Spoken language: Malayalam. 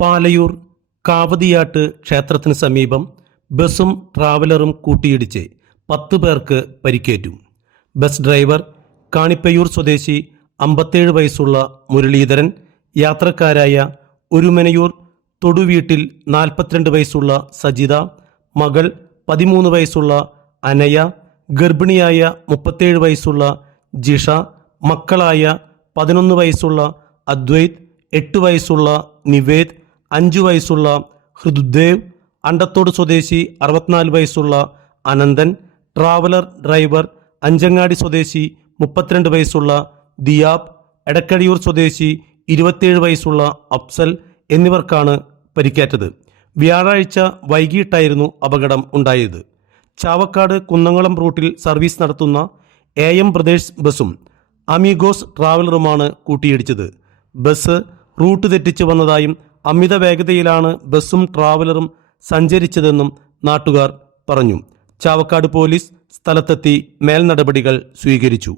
പാലയൂർ കാവതിയാട്ട് ക്ഷേത്രത്തിന് സമീപം ബസും ട്രാവലറും കൂട്ടിയിടിച്ച് പത്ത് പേർക്ക് പരിക്കേറ്റു. ബസ് ഡ്രൈവർ കാണിപ്പയൂർ സ്വദേശി അമ്പത്തേഴ് വയസ്സുള്ള മുരളീധരൻ യാത്രക്കാരായ ഒരുമനയൂർ തൊടുവീട്ടിൽ നാൽപ്പത്തിരണ്ട് വയസ്സുള്ള സജിത മകൾ പതിമൂന്ന് വയസ്സുള്ള അനയ ഗർഭിണിയായ മുപ്പത്തേഴ് വയസ്സുള്ള ജിഷ മക്കളായ പതിനൊന്ന് വയസ്സുള്ള അദ്വൈത് എട്ട് വയസ്സുള്ള നിവേദ് അഞ്ചു വയസ്സുള്ള ഹൃദുദേവ് അണ്ടത്തോട് സ്വദേശി അറുപത്തിനാല് വയസ്സുള്ള അനന്തൻ ട്രാവലർ ഡ്രൈവർ അഞ്ചങ്ങാടി സ്വദേശി മുപ്പത്തിരണ്ട് വയസ്സുള്ള ദിയാബ് എടക്കഴിയൂർ സ്വദേശി ഇരുപത്തിയേഴ് വയസ്സുള്ള അഫ്സൽ എന്നിവർക്കാണ് പരിക്കേറ്റത്. വ്യാഴാഴ്ച വൈകിട്ടായിരുന്നു അപകടം ഉണ്ടായത്. ചാവക്കാട് കുന്നംകുളം റൂട്ടിൽ സർവീസ് നടത്തുന്ന എ എം ബ്രദേഴ്സ് ബസും അമിഗോസ് ട്രാവലറുമാണ് കൂട്ടിയിടിച്ചത്. ബസ് റൂട്ട് തെറ്റിച്ച് വന്നതായും അമിത വേഗതയിലാണ് ബസ്സും ട്രാവലറും സഞ്ചരിച്ചതെന്നും നാട്ടുകാർ പറഞ്ഞു. ചാവക്കാട് പോലീസ് സ്ഥലത്തെത്തി മേൽനടപടികൾ സ്വീകരിച്ചു.